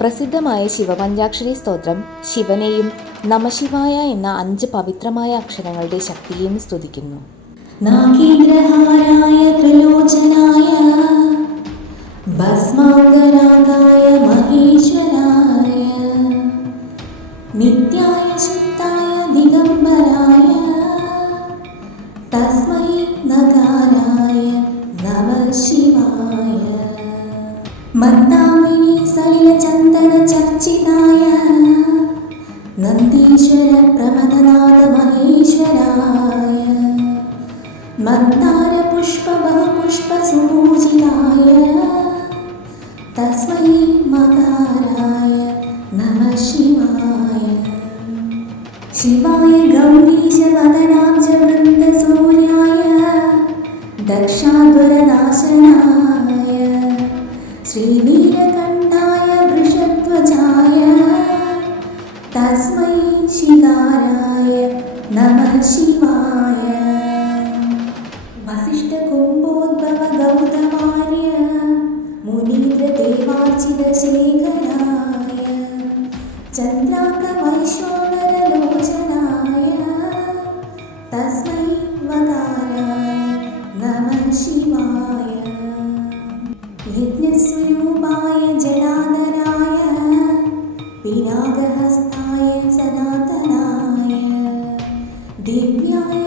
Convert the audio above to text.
പ്രസിദ്ധമായ ശിവപഞ്ചാക്ഷരി സ്തോത്രം ശിവനെയും നമശിവായ എന്ന 5 പവിത്രമായ അക്ഷരങ്ങളുടെ ശക്തിയെയും സ്തുതിക്കുന്നു. നാഗേന്ദ്രഹാരായ ത്രിലോചനായ ഭസ്മാംഗരാഗായ മഹേശ്വരായ നിത്യായ ശുദ്ധായ ദിഗംബരായ തസ്മൈ നകാരായ നമഃ ശിവായ മന്ദാമിനി സലില ചന്ദന ചർച്ചിതായ നന്ദീശ്വര പ്രമദനാഥ മഹേശ്വരായ മന്ദാര പുഷ്പ ബഹുപുഷ്പ സുപൂജിതായ തസ്മൈ മകാരായ നമഃ ശിവായ ശിവായ ഗൗരീശ വദനാബ്ജ വൃന്ദ സൂര്യായ ദക്ഷാദ്വരനാശനായ ശ്രീനീലകണ്ഠായ വൃഷധ്വജായ തസ്മൈ ശികാരായ നമഃ ശിവായ വസിഷ്ഠ കുംഭോദ്ഭവ ഗൗതമാര്യ മുനീന്ദ്ര ദേവാർച്ചിത ശേഖരായ ചന്ദ്രാക വൈശ്വാനര ലോചനായ തസ്മൈ വകാരായ നമഃ ശിവായ യജ്ഞസ്വരൂപായ ജടാധരായ പിനാകഹസ്തായ സനാതനായ ദിവ്യായ